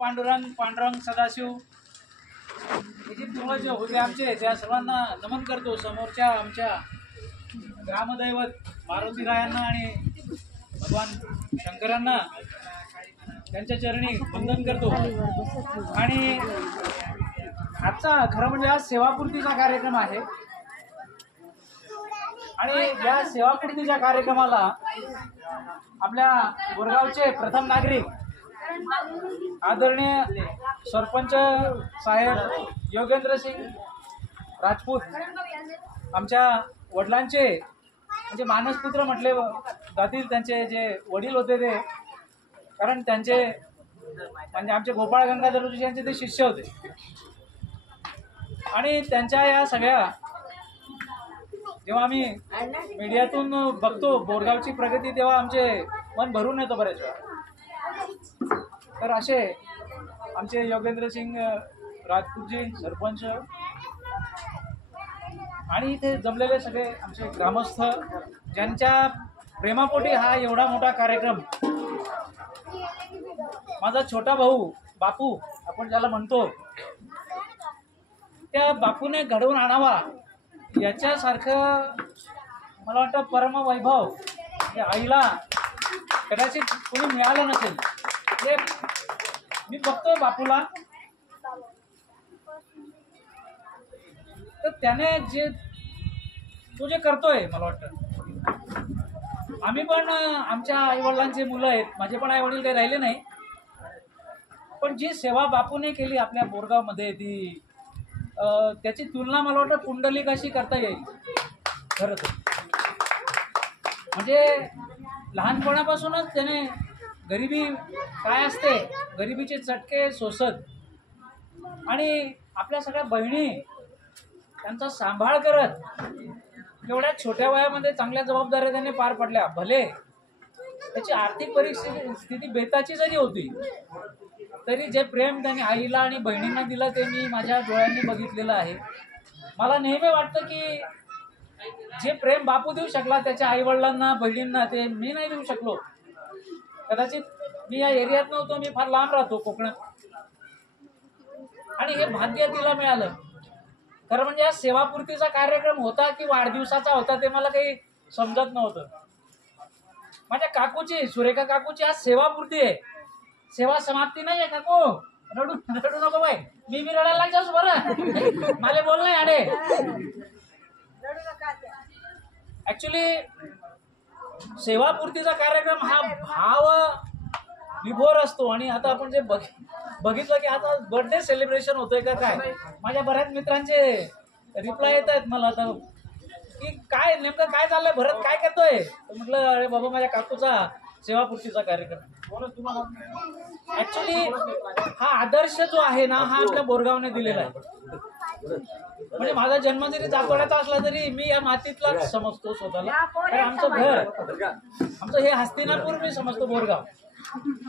पांडुरंग सदाशिव हे जे पूर्वज होते आमचे, त्या सर्वांना नमन करतो. समोरच्या आमच्या ग्रामदैवत मारुतीरायांना आणि भगवान शंकरांना त्यांच्या चरणी वंदन करतो. आणि आजचा खरं म्हणजे आज सेवापूर्तीचा कार्यक्रम आहे. आणि या सेवापूर्तीच्या कार्यक्रमाला आपल्या बोरगावचे प्रथम नागरिक आदरणीय सरपंच साहेब योगेंद्र सिंग राजपूत, आमच्या वडिलांचे म्हणजे मानसपुत्र म्हटले जातील, त्यांचे जे वडील होते ते, कारण त्यांचे म्हणजे आमचे गोपाळ गंगाधर जोशी यांचे ते शिष्य होते. आणि त्यांच्या या सगळ्या जेव्हा आम्ही मीडियातून बघतो बोरगावची प्रगती, तेव्हा आमचे मन भरून येतं बऱ्याच वेळा. तर असे आमचे योगेंद्र सिंग राजपूतजी सरपंच आणि इथे जमलेले सगळे आमचे ग्रामस्थ, ज्यांच्या प्रेमापोटी हा एवढा मोठा कार्यक्रम माझा छोटा भाऊ बापू आपण ज्याला म्हणतो, त्या बापूने घडवून आणावा याच्यासारखं मला वाटतं परम वैभव आईला कदाचित कोणी मिळालं नसेल. हे मी बघतोय बापूला, तर त्याने जे तो जे करतोय, मला वाटतं आम्ही पण आमच्या आईवडिलांचे मुलं आहेत, माझे पण आईवडील काही राहिले नाही, पण जी सेवा बापूने केली आपल्या बोरगावमध्ये ती त्याची तुलना मला वाटतं पुंडलिकाशी करता येईल. खरंच म्हणजे लहानपणापासूनच त्याने गरिबी काय असते, गरिबीचे चटके सोसत आणि आपल्या सगळ्या बहिणी त्यांचा सांभाळ करत एवढ्या छोट्या वयामध्ये चांगल्या जबाबदाऱ्या त्यांनी पार पडल्या. भले त्याची आर्थिक परिस्थिती बेताची जरी होती, तरी जे प्रेम त्याने आईला आणि बहिणींना दिलं ते मी माझ्या डोळ्यांनी बघितलेलं आहे. मला नेहमी वाटतं की जे प्रेम बापू देऊ शकला त्याच्या आईवडिलांना बहिणींना, ते मी नाही देऊ शकलो. कदाचित मी या एरियात नव्हतो, मी फार लांब राहतो कोकणात, आणि हे भाग्य तिला मिळालं. खरं म्हणजे या सेवापूर्तीचा कार्यक्रम होता की वाढदिवसाचा होता ते मला काही समजत नव्हतं. माझ्या काकूची, सुरेखा काकूची आज सेवापूर्ती आहे, सेवा समाप्ती नाही आहे. काकू रडू नको बाई, मी रडायला लागतोस बरं, मला बोल नाही अरे. ऍक्च्युली सेवापूर्तीचा कार्यक्रम हा भाव विभोर असतो. आणि आता आपण जे बघितलं की आता बर्थडे सेलिब्रेशन होतोय का काय, माझ्या बऱ्याच मित्रांचे रिप्लाय येत आहेत मला आता की काय नेमकं काय चाललंय, भरत काय करतोय. म्हटलं अरे बाबा माझ्या काकूचा सेवापूर्तीचा कार्यक्रम. ऍक्च्युली हा आदर्श जो आहे ना, हा आपल्या बोरगावने दिलेला आहे. म्हणजे माझा जन्म जरी जातोड्याचा असला तरी मी या मातीतलाच समजतो स्वतःला. तर आमचं घर, आमचं हे हस्तिनापूर मी समजतो बोरगाव.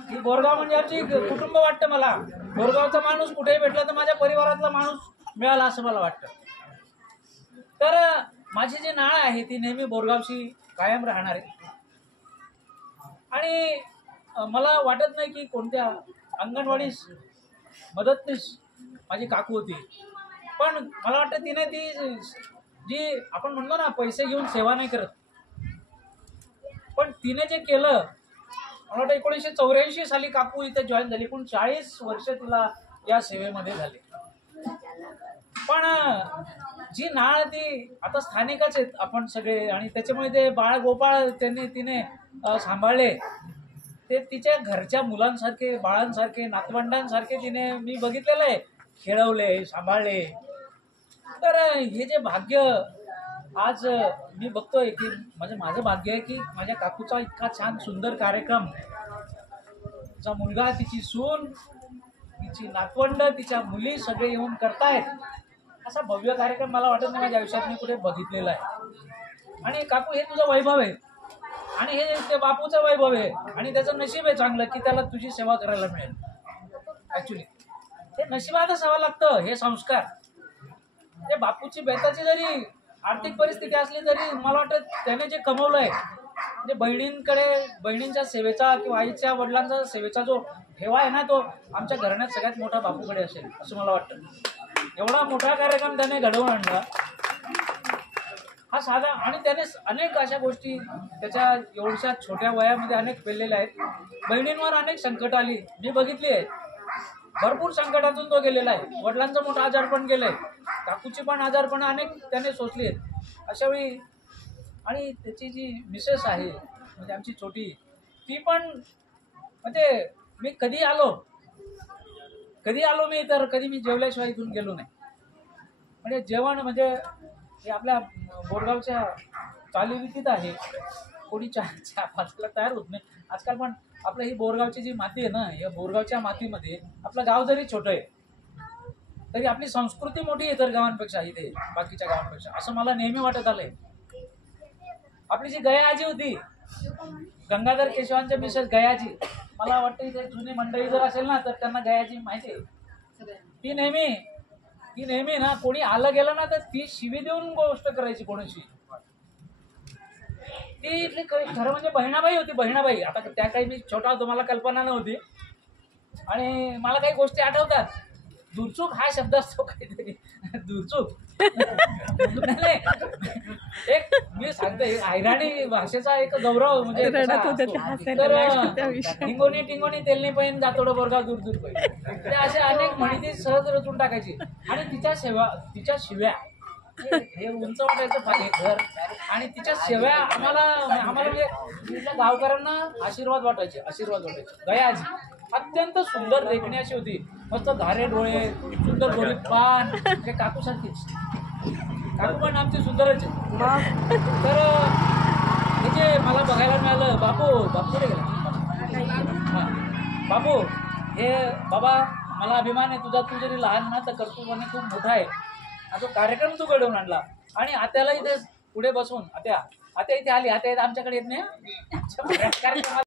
ही बोरगाव म्हणजे आमची कुटुंब वाटतं मला. बोरगावचा माणूस कुठेही भेटला तर माझ्या परिवारातला माणूस मिळाला असं मला वाटतं. तर माझी जी नाळ आहे ती नेहमी बोरगावशी कायम राहणार आहे. आणि मला वाटत नाही की कोणत्या अंगणवाडीस मदतनीस माझी काकू होती, पण मला वाटतं तिने ती जी आपण म्हणतो ना पैसे घेऊन सेवा नाही करत, पण तिने जे केलं, मला वाटतं 1984 साली काकू इथे जॉईन झाली, पण 40 वर्ष तिला या सेवेमध्ये झाली. पण जी नाळ ती आता स्थानिकच आहेत आपण सगळे, आणि त्याच्यामुळे ते बाळ गोपाळ तिने सांभाळले, ते तिच्या घरच्या मुलांसारखे, बाळांसारखे, नातवंडांसारखे तिने मी बघितलेलं आहे, खेळवले, सांभाळले. तर हे जे भाग्य आज मी बघतोय की माझं भाग्य आहे की माझ्या काकूचा इतका छान सुंदर कार्यक्रम, तिचा मुलगा, तिची सून, तिची नातवंड, तिच्या मुली सगळे येऊन करतायत. असा भव्य कार्यक्रम मला वाटत नाही माझ्या आयुष्यात मी कुठे बघितलेला आहे. आणि काकू हे तुझं वैभव आहे, आणि हे ते बापूचं वैभव आहे, आणि त्याचं नशीब आहे चांगलं की त्याला तुझी सेवा करायला मिळेल. ऍक्च्युली हे नशिबातच हवं लागतं, हे संस्कार. ते बापूची बेताची जरी आर्थिक परिस्थिती असली तरी मला वाटतं त्याने जे कमवलंय म्हणजे बहिणींच्या सेवेचा किंवा आईच्या वडिलांचा सेवेचा जो ठेवा आहे ना, तो आमच्या घराण्यात सगळ्यात मोठा बापूकडे असेल असं मला वाटतं. एवढा मोठा कार्यक्रम त्याने घडवून आणला हा साधा, आणि त्याने अनेक अशा गोष्टी त्याच्या एवढ्या छोट्या वयामध्ये अनेक पेललेल्या आहेत. बहिणींवर अनेक संकट आली, मी बघितली आहे. भरपूर संकटातून तो गेलेला आहे. वडिलांचं मोठं आजारपण गेलंय, काकूची पण आजारपण अनेक त्याने सोसली आहेत अशा वेळी. आणि त्याची जी मिसेस आहे म्हणजे आमची छोटी, ती पण म्हणजे मी कधी आलो मी तर कधी मी जेवल्याशिवाय इथून गेलो नाही. म्हणजे जेवण म्हणजे हे आपल्या बोरगावच्या चालीरीतीत आहे. कोणी चहा पाजायला तयार होत नाही आजकाल. पण आपलं ही बोरगावची जी माती आहे ना, या बोरगावच्या मातीमध्ये आपलं गाव जरी छोटं आहे तरी आपली संस्कृती मोठी आहे इतर गावांपेक्षा, इथे बाकीच्या गावांपेक्षा, असं मला नेहमी वाटत आलंय. आपली जी गया आजी होती, गंगाधर केशवांचे मिसेस गयाजी, मला वाटतं इथे जुनी मंडळी जर असेल ना तर त्यांना गयाजी माहिती आहे. ती नेहमी ना कोणी आलं गेलं ना तर ती शिवी देऊन गोष्ट करायची कोणाशी. ती इथली खरं म्हणजे बहिणाबाई होती, बहिणाबाई. आता त्या काही मी छोटा होतो, मला कल्पना नव्हती. आणि मला काही गोष्टी आठवतात. दुरचूक हा शब्द असतो काहीतरी, दुरचूक नाही, एक मी सांगतो ऐराणी भाषेचा एक गौरव म्हणजे टिंगोनी तेलनी पैन जातोडं बोरगाव दूर दूर पैन, ते असे अनेक म्हणी ती सहज रचून टाकायची. आणि तिच्या शिव्या हे उंच वाटायचं पाहिजे घर, आणि तिच्या शिव्या आम्हाला म्हणजे तिच्या गावकऱ्यांना आशीर्वाद वाटायचे. गयाजी अत्यंत सुंदर देखणी अशी होती, मस्त धारे डोळे, सुंदर गोरी पान, म्हणजे काकू सारखीच. काकू पण आमची सुंदरच आहे. तर हे जे मला बघायला मिळालं, बापू रे गेला, बापू हे बाबा मला अभिमान आहे तुझा. तू जरी लहान ना तर कर्तृत्वाने खूप मोठा आहे. हा जो कार्यक्रम तू घडवून आणला, आणि आत्याला इथे पुढे बसून, आत्या इथे आली, आत्या आमच्याकडे येत नाही कार्यक्रमात.